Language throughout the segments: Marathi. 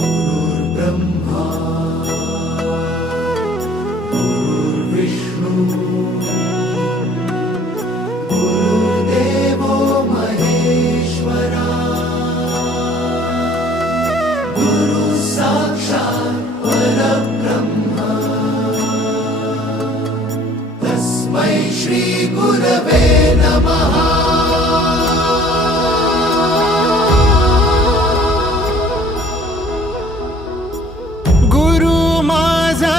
गुरुर्ब्रह्मा गुरुर्विष्णू गुरुर्देवो महेश्वरा गुरु साक्षात् परब्रह्म तस्मै श्री गुरवे नमः। गुरु माझा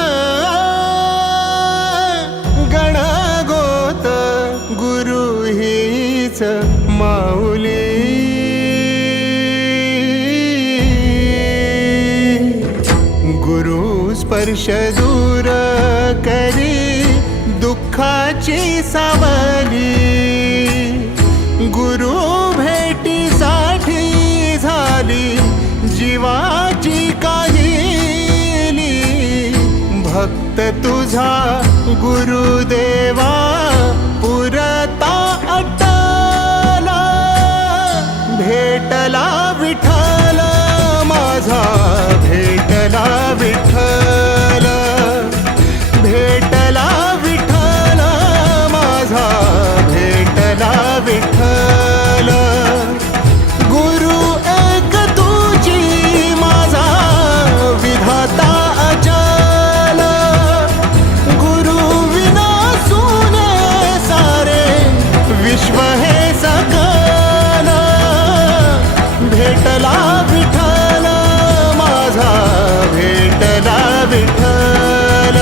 गणगोत गुरु हीच माऊली गुरु स्पर्श दूर करी दुःखाची सावली गुरु भेटीसाठी झाली जीवाची काहिली भक्त तुझा गुरुदेवा पुरता अटला भेटला विठ्ठल माझा भेटला विठ्ठल भेटला विठ्ठल माझा भेटला विठ्ठल गुरु एक तुझी माझा विधाता अचल गुरु विना सुने सारे विश्व हे सकल भेटला विठ्ठल माझा भेटला विठ्ठल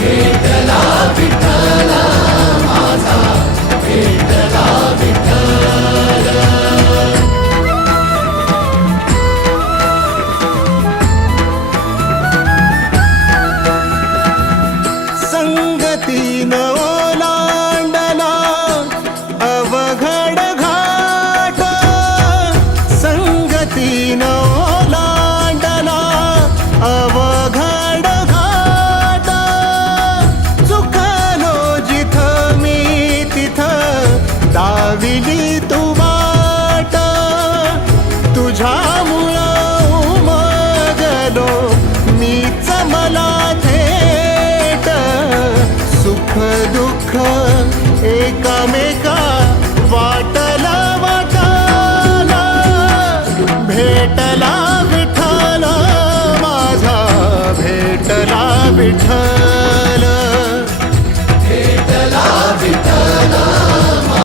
भेटला विठ्ठल माझा भेटला विठ्ठल। संगतीन ओलांडला अवघड घाट संगतीन ओलांडला अवघड घाट चुकलो जिथं मी तिथं दाविली